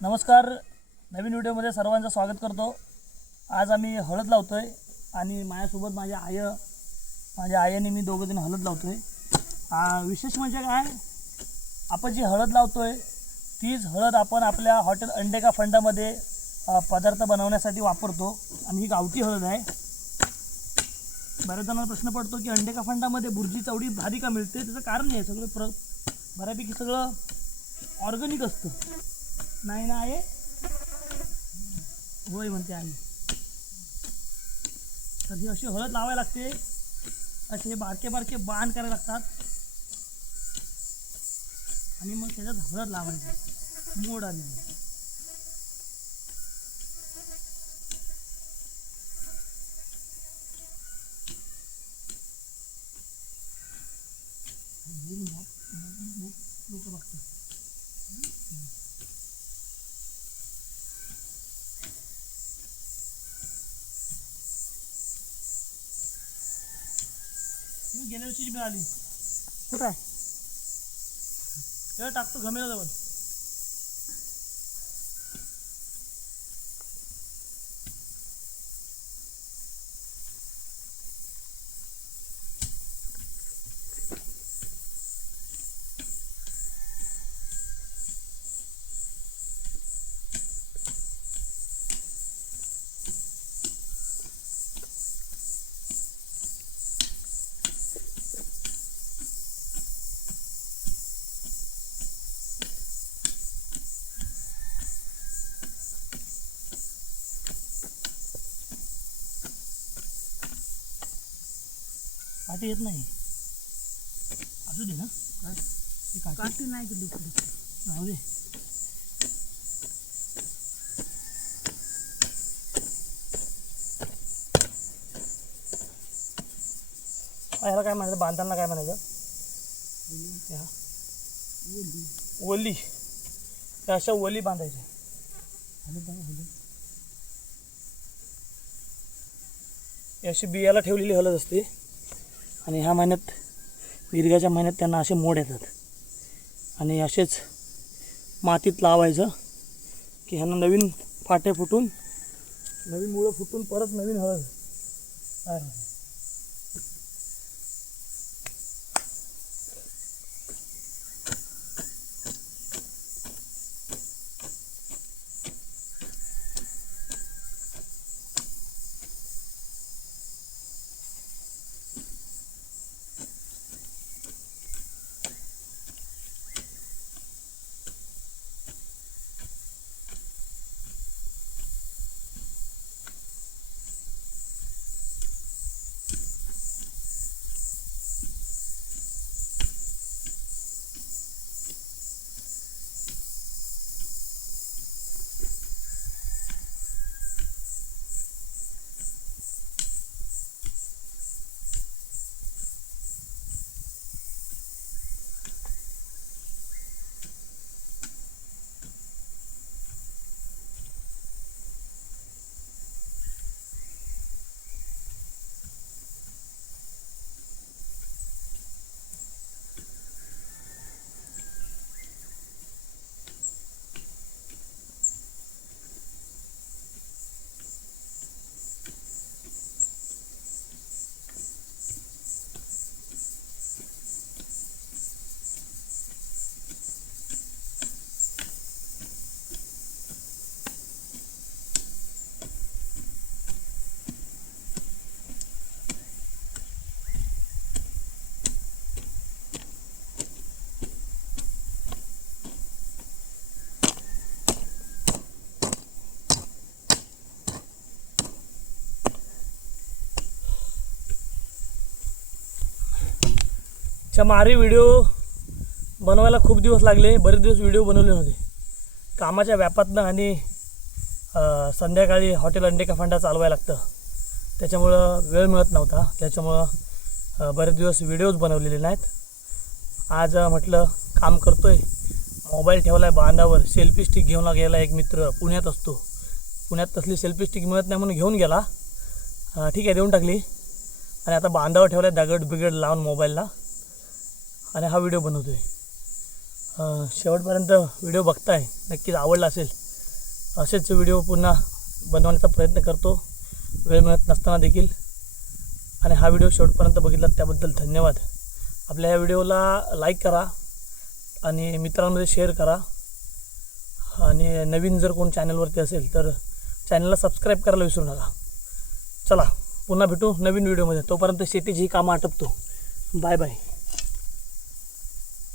नमस्कार, नवीन व्हिडिओमध्ये सर्वांचं स्वागत करतो। आज आम्ही हळद लावतोय आणि माझ्यासोबत माझ्या आईने मी दोघं जण हळद लावतोय। विशेष म्हणजे काय, आपण जी हळद लावतोय तीच हळद आपण आपल्या हॉटेल अंडे का फंडामध्ये पदार्थ बनवण्यासाठी वापरतो आणि ही गावठी हळद आहे। बऱ्याच जणांना प्रश्न पडतो की अंडे का फंडामध्ये बुर्जी चवडी भारी का मिळते, त्याचं कारण आहे सगळं बऱ्यापैकी सगळं ऑर्गॅनिक असतं। नाही ना आहे होय म्हणते आई। तर ही अशी हळद लावायला लागते, असे बारके बारके बाण करायला लागतात आणि मग त्याच्यात हळद लावायची मोड आली। लोक बघतात गेल्या वर्षीची मिळाली कुठं आहे त्याला टाकतो घमेला जवळ। काठी येत नाही असू दे ना, काय काठी नाही की राहू दे। याला काय म्हणायचं, बांधताना काय म्हणायचं, ओली अशा ओली बांधायच्या। अशी बियाला ठेवलेली हळद असते आणि ह्या महिन्यात विरगाच्या महिन्यात त्यांना असे मोड येतात आणि असेच मातीत लावायचं की ह्यांना नवीन फाटे फुटून नवीन मुळं फुटून परत नवीन हळद तयार होते। मारी व्हिडिओ बनवायला खूप दिवस लागले, बरेच दिवस व्हिडिओ बनवले नव्हते कामाच्या व्यापातनं आणि संध्याकाळी हॉटेल अंडे का फंडा चालवायला लागतं, त्याच्यामुळं वेळ मिळत नव्हता। त्याच्यामुळं बरेच दिवस व्हिडिओज बनवलेले नाहीत। आज म्हटलं काम करतोय, मोबाईल ठेवला आहे बांधावर, सेल्फी स्टिक घेऊन गेला एक मित्र, पुण्यात असतो, पुण्यात तसली सेल्फी स्टिक मिळत नाही म्हणून घेऊन गेला। ठीक आहे, देऊन टाकली आणि आता बांधावर ठेवला आहे दगड बिगड लावून मोबाईलला आणि हा व्हिडिओ बनवतोय। शेवटपर्यंत व्हिडिओ बघताय, नक्कीच आवडला असेल असेच व्हिडिओ पुन्हा बनवण्याचा प्रयत्न करतो वेळ मिळत नसताना देखील. आणि हा व्हिडिओ शेवटपर्यंत बघितला त्याबद्दल धन्यवाद. आपल्या या व्हिडिओला लाईक करा आणि मित्रांमध्ये शेअर करा. आणि नवीन जर कोण चॅनलवरती असेल तर चॅनलला सबस्क्राईब करायला विसरू नका. चला पुन्हा भेटू नवीन व्हिडिओमध्ये. तोपर्यंत शेतीची कामं आटपतो. Bye bye.